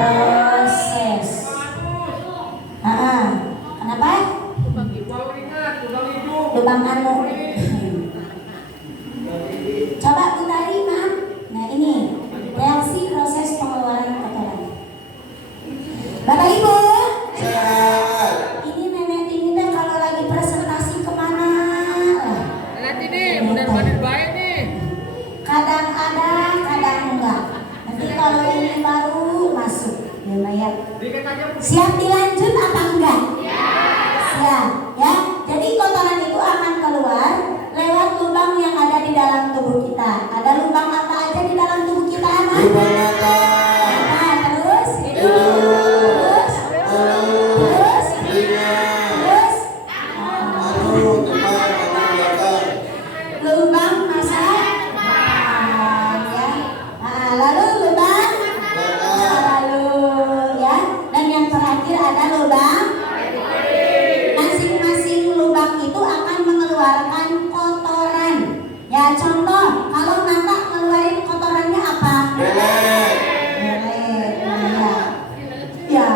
proses. Kenapa? Lubang anu. Coba putari, maaf. Nah ini reaksi proses pengeluaran kotoran. Bapak Ibu, ini nenek ini teh kalau lagi presentasi kemana lah? Lihat ini, benar-benar baik nih. Kadang ada, kadang enggak. Nanti kalau ini baru masuk, ya. Siap dilanjut apa enggak? Siap, ya. Jadi kotoran itu akan keluar lewat lubang yang ada di dalam tubuh kita. Ada lubang apa aja di dalam tubuh kita, anak? Lubang mata. Terus, terus, lubang masa ya. Lalu lubang lalu ya. Dan yang terakhir ada lubang. Masing-masing lubang itu akan mengeluarkan kotoran. Ya contoh, kalau mata ngeluarin kotorannya apa? Belek. Ya.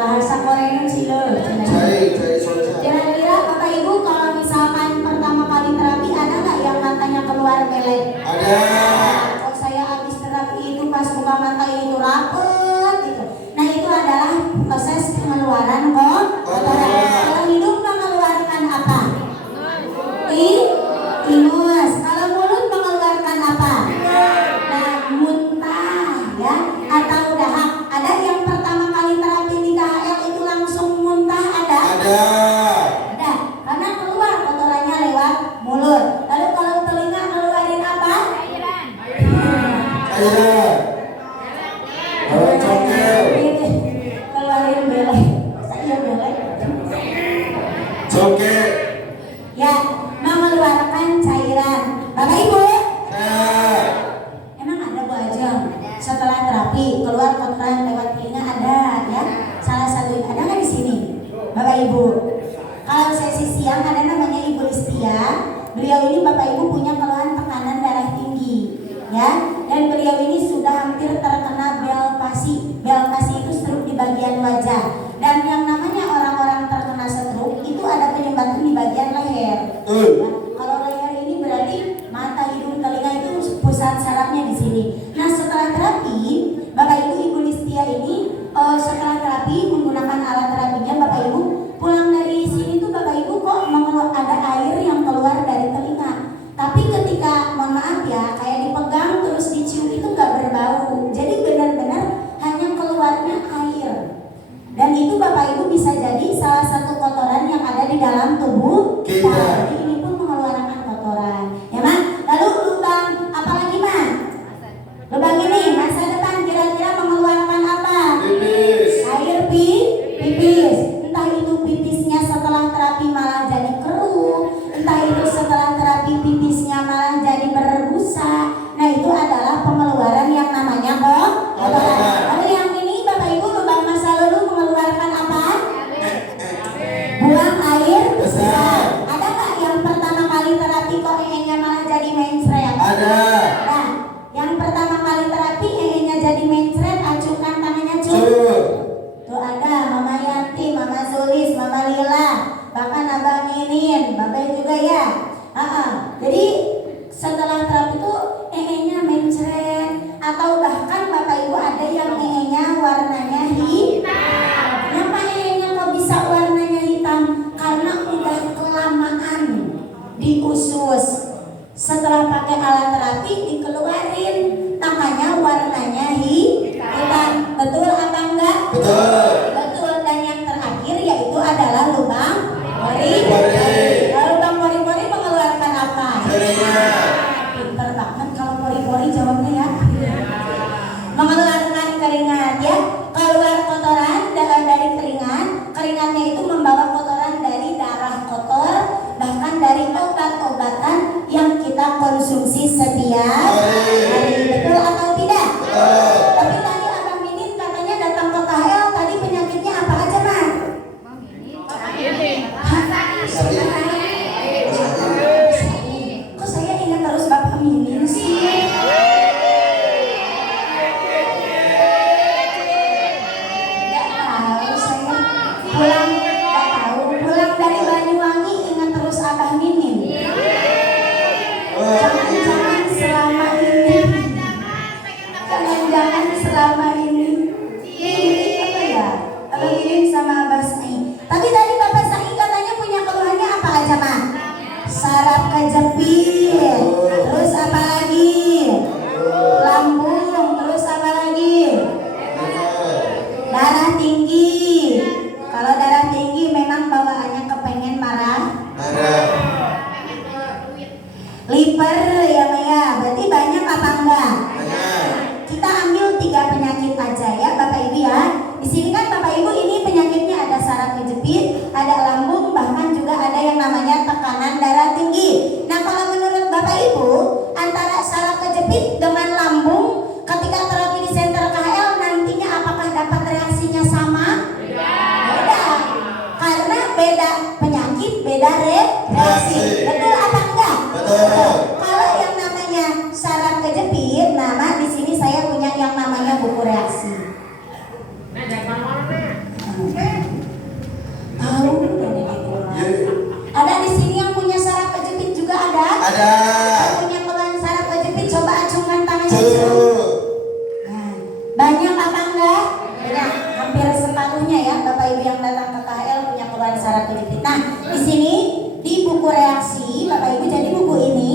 Bahasa Korea silo. Kira-kira Bapak Ibu kalau misalkan pertama kali terapi ada nggak yang matanya keluar belek? Ada. Kalau saya habis terapi itu pas buka mata itu rapet gitu. Nah itu adalah proses pengeluaran kotoran. Kalau hidung mengeluarkan apa? Ingus. Kalau mulut mengeluarkan apa? Nah muntah ya atau dahak. Ada yang pertama kali terapi di KHL itu langsung muntah ada? Ada. Karena keluar kotorannya lewat mulut. Lalu kalau telinga ngeluarin apa? Airan. Keluarin belek. Saya belek. Ya, mengeluarkan cairan. Bapak Ibu, emang ada Bu Ajeng? Setelah terapi keluar kotoran lewat telinga ada ya. Salah satu ada nggak di sini? Bapak Ibu. Kalau sesi siang ada namanya Ibu Listia. Beliau ini Bapak Ibu punya keluhan tekanan darah tinggi, ya. Dan beliau ini sudah hampir terkena bel palsi. Bel palsi itu stroke di bagian wajah. Dan yang namanya orang-orang terkena stroke itu ada penyumbatan di bagian leher. Ya. Kalau leher ini berarti mata, hidung, telinga itu pusat sarafnya di sini. Nah setelah terapi, Bapak Ibu Ibu Listia ini setelah terapi menggunakan alat terapinya, Bapak Ibu pulang dari sini tuh Bapak Ibu kok ada air yang keluar dari telinga. Tapi ketika mohon maaf ya, kayak dipegang terus dicium itu nggak berbau. Jadi benar-benar hanya keluarnya air. Dan itu Bapak Ibu bisa jadi salah satu kotoran yang ada di dalam tubuh kita. Jadi ini pun mengeluarkan kotoran. Ya Ma? Lalu lubang apa lagi Ma? Lubang ini masa depan kira-kira mengeluarkan apa? Air pipis. Entah itu pipisnya setelah terapi malah jadi keruh, entah itu setelah terapi pipisnya malah jadi berbusa. Nah itu adalah pengeluaran yang namanya kotoran. Lalu yang ini Bapak Ibu lubang masa lalu mengeluarkan apa? Buang air besar. Ada nggak yang pertama kali terapi kok EE-nya malah jadi mencret? Ada. Nah, yang pertama kali terapi EE-nya jadi mencret, acungkan tangannya Tuh ada Mama Yanti, Mama Zulis, Mama Lila, bahkan Abang Minin, Bapak juga ya. Jadi setelah terapi itu EE-nya mencret, atau bahkan Bapak Ibu ada yang EE-nya warnanya hitam. Kenapa EE-nya kok bisa warnanya hitam? Karena udah kelamaan di usus. Setelah pakai alat terapi dikeluarin, makanya warnanya hitam. Betul apa enggak? Betul. Dan yang terakhir yaitu adalah lubang pori-pori. Lubang pori-pori mengeluarkan apa? Pinter banget kalau pori-pori jawabnya ya. Mengeluarkan keringat ya. Keluar kotoran dari keringat. Keringatnya itu membawa kotoran dari darah kotor, bahkan dari obat-obatan yang kita konsumsi setiap hari. Betul atau tidak? Tapi tadi Abang Minin katanya datang ke KL tadi penyakitnya apa aja Mas? Kok saya ingat terus Bapak Minin sih? Nah, banyak apa enggak? Banyak, hampir separuhnya ya Bapak Ibu yang datang ke KHL punya keluhan saraf kejepit. Nah, di sini di buku reaksi Bapak Ibu, jadi buku ini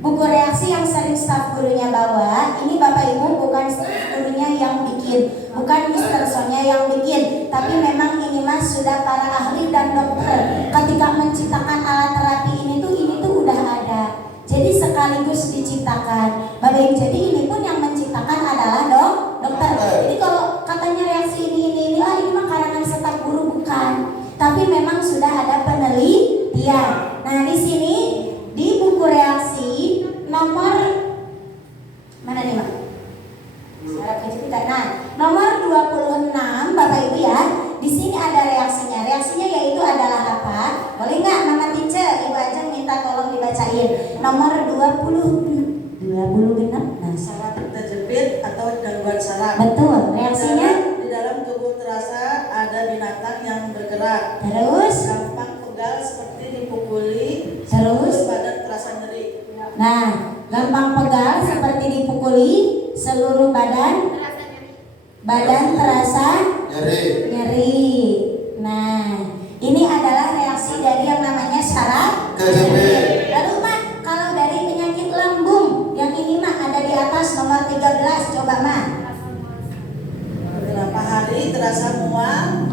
buku reaksi yang sering staf gurunya bawa, ini Bapak Ibu bukan staf gurunya yang bikin, bukan Mister Sonya yang bikin, tapi memang ini mas sudah para ahli dan dokter ketika menciptakan alat terapi ini tuh udah ada. Jadi sekaligus diciptakan Bapak Ibu, jadi ini pun yang menciptakan adalah dokter. Jadi kalau katanya reaksi ini mah karangan staf guru, bukan, tapi memang sudah ada penelitian. Nah di sini di buku reaksi nomor mana nih Mak? Saraf kejepitan. Nah, nomor 26 Bapak Ibu ya. Di sini ada reaksinya. Reaksinya yaitu adalah apa? Boleh nggak Mama Teacher, Ibu Ajeng minta tolong dibacain. Nomor 20 genap. Nah, Saraf terjepit atau gangguan saraf. betul. Reaksinya Di dalam tubuh terasa ada binatang yang bergerak. terus Gampang pegal seperti dipukuli. Terus? Badan terasa nyeri. Nah, gampang pegal seperti dipukuli, seluruh badan terasa nyeri. Nah, ini adalah reaksi dari yang namanya saraf kejepit. Lalu Mak, kalau dari penyakit lambung yang ini Mak ada di atas nomor 13, coba Mak. Beberapa hari terasa mual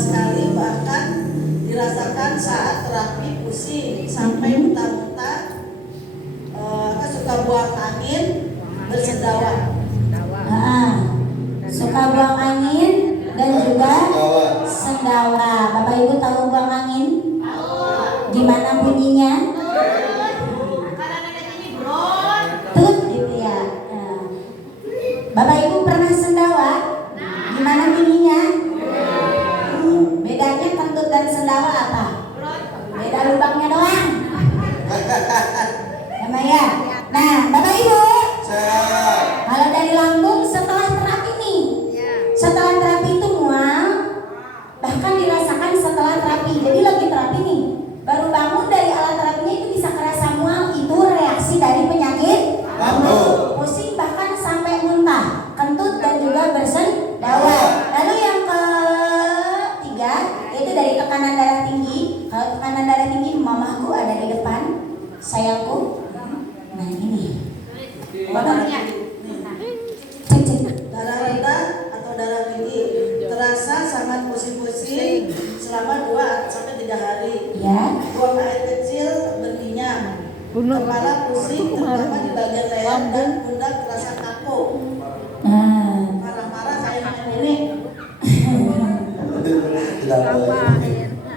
sekali, bahkan dirasakan saat terapi, pusing sampai muntah-muntah, suka buang angin, bersendawa. Suka buang angin dan juga sendawa. Bapak Ibu tahu buang angin? Gimana bunyinya? Tut gitu ya. Nah. Bapak Ibu pernah sendawa? Gimana bunyinya? Bedanya kentut dan sendawa apa? Beda lubangnya doang. Emang ya? Nah, Bapak Ibu, kalau dari lambung setelah terapi nih, setelah terapi itu mual, bahkan dirasakan setelah terapi. Jadi lagi terapi nih, baru bangun dari alat terapinya itu bisa kerasa mual. Itu reaksi dari penyakit lambung. Pusing bahkan sampai muntah, kentut dan juga bersendawa. Lalu yang ketiga itu dari tekanan darah tinggi. Kalau tekanan darah tinggi, mamaku ada di depan, sayangku. Nah ini. Darah rendah atau darah tinggi terasa sangat pusing-pusing selama 2-3 hari. Ya. Buang air kecil berminyak. Kepala pusing terutama di bagian leher dan pundak terasa kaku. Nah, Marah-marah kayak nenek.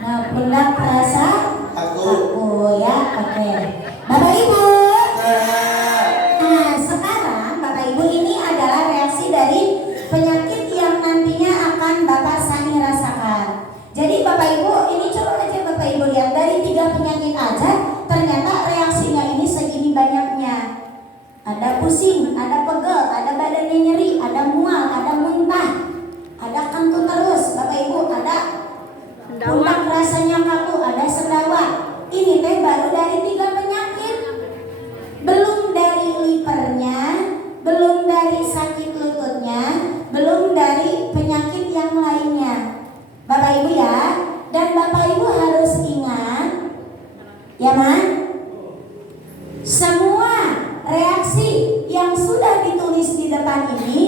nah pundak terasa aku ya, oke. Bapak Ibu. Nah sekarang Bapak Ibu ini adalah reaksi dari penyakit yang nantinya akan Bapak Sani rasakan. Jadi Bapak Ibu ini coba aja Bapak Ibu lihat dari 3 penyakit aja, ternyata reaksinya ini segini banyaknya. Ada pusing, ada pegel, ada badannya nyeri, ada mual, ada muntah, ada kentut terus Bapak Ibu, ada pundak rasanya kaku, ada sendawa. Ini teh baru dari 3 penyakit. Belum dari livernya, belum dari sakit lututnya, belum dari penyakit yang lainnya Bapak Ibu ya. Dan Bapak Ibu harus ingat ya Man, semua reaksi yang sudah ditulis di depan ini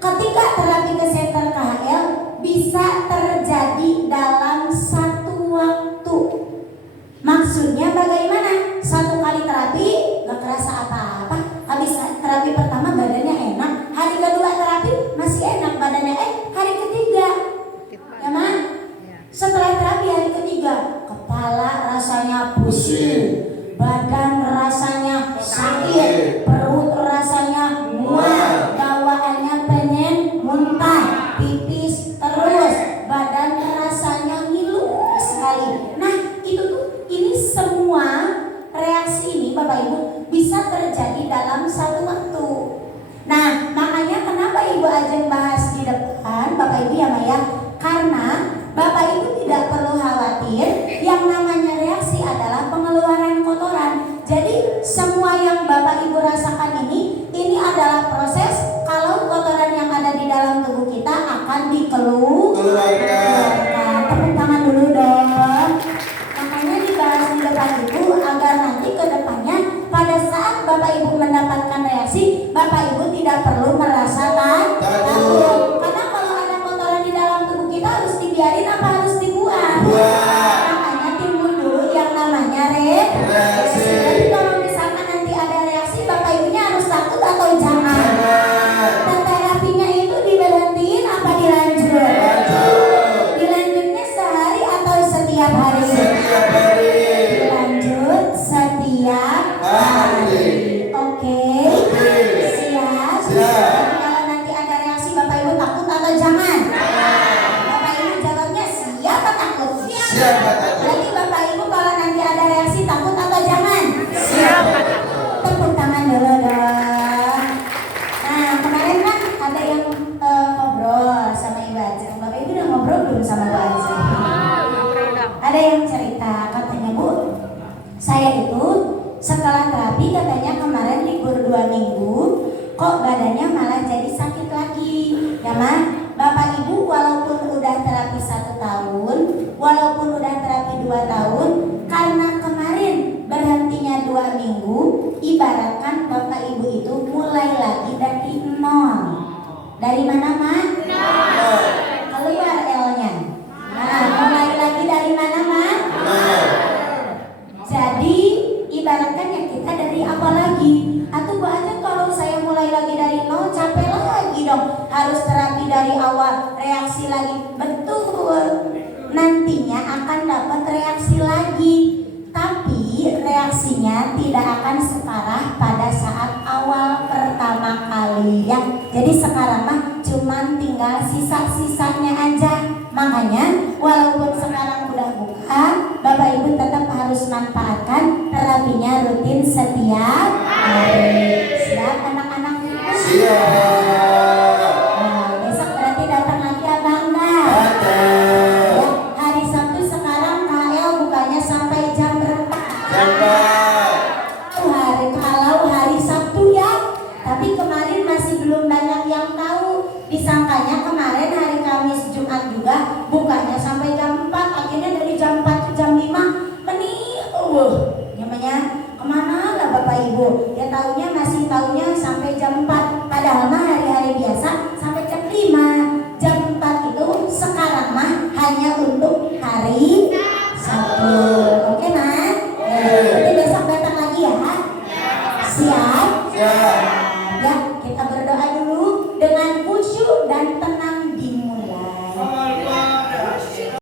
ketika terapi ke center KHL bisa terjadi dalam satu waktu. Maksudnya bagaimana? 1 kali terapi gak kerasa apa-apa. Habis terapi pertama badannya enak, hari kedua terapi masih enak badannya, hari ketiga ya Man, setelah terapi hari ketiga kepala rasanya pusing, badan rasanya sakit, perut rasanya mual, bawaannya pengen muntah, pipis terus, badan rasanya ngilu sekali. Nah itu tuh, ini semua reaksi ini Bapak Ibu bisa terjadi dalam satu waktu. Bapak Ibu tidak perlu merasa takut. Karena kalau ada kotoran di dalam tubuh kita harus dibiarin apa harus dibuang? Makanya timbul dulu yang namanya reaksi. Jadi kalau misalkan nanti ada reaksi, Bapak Ibunya harus takut atau jangan? Dan terapinya itu diberhentiin apa dilanjut? Dilanjutnya sehari atau setiap hari? Dilanjut setiap hari. Oke. Siap. Jadi kalau nanti ada reaksi, Bapak Ibu takut atau jangan? Bapak Ibu jawabnya siap atau takut? Berarti Bapak Ibu kalau nanti ada reaksi takut atau jangan? Tepuk tangan dulu dong. Nah kemarin kan ada yang ngobrol sama Ibu Ajeng. Bapak Ibu udah ngobrol belum sama Ibu Ajeng? Ada yang cerita katanya, Bu, saya itu setelah terapi katanya kemarin libur 2 minggu kok badannya malah jadi sakit lagi. Ya Ma, Bapak Ibu walaupun udah terapi 1 tahun, walaupun udah terapi 2 tahun, karena kemarin berhentinya 2 minggu, ibaratkan Bapak Ibu itu mulai lagi dari nol. Dari mana Ma? Keluar L-nya. Nah, mulai lagi dari mana Ma? Jadi ibaratkan ya kita dari apa lagi? Atau Bu aja kalau saya mulai lagi dari nol capek lagi dong. Harus terapi dari awal, reaksi lagi. Betul. Nantinya akan dapat reaksi lagi. Tapi reaksinya tidak akan separah pada saat awal pertama kali ya. Jadi sekarang mah cuman tinggal sisa-sisanya aja. Makanya walaupun sekarang udah buka, Bapak Ibu tetap harus manfaatkan terapinya rutin setiap hari. Siap anak-anakku? Siap. Nah, besok berarti datang lagi apa enggak? Ya, hari Sabtu sekarang KL bukanya sampai jam berapa? Kalau hari Sabtu ya. Tapi kemarin masih belum banyak yang tahu. Disangkanya kemarin hari Kamis Jumat juga bukanya sampai jam 4. Akhirnya dari jam 4 ke jam 5 namanya kemana lah Bapak Ibu? Ya taunya masih taunya sampai jam 4. Padahal mah hari-hari biasa sampai jam 5. Jam 4 itu sekarang mah hanya untuk hari Sabtu. Oke Mas? Jadi besok datang lagi ya? Siap? Ya, kita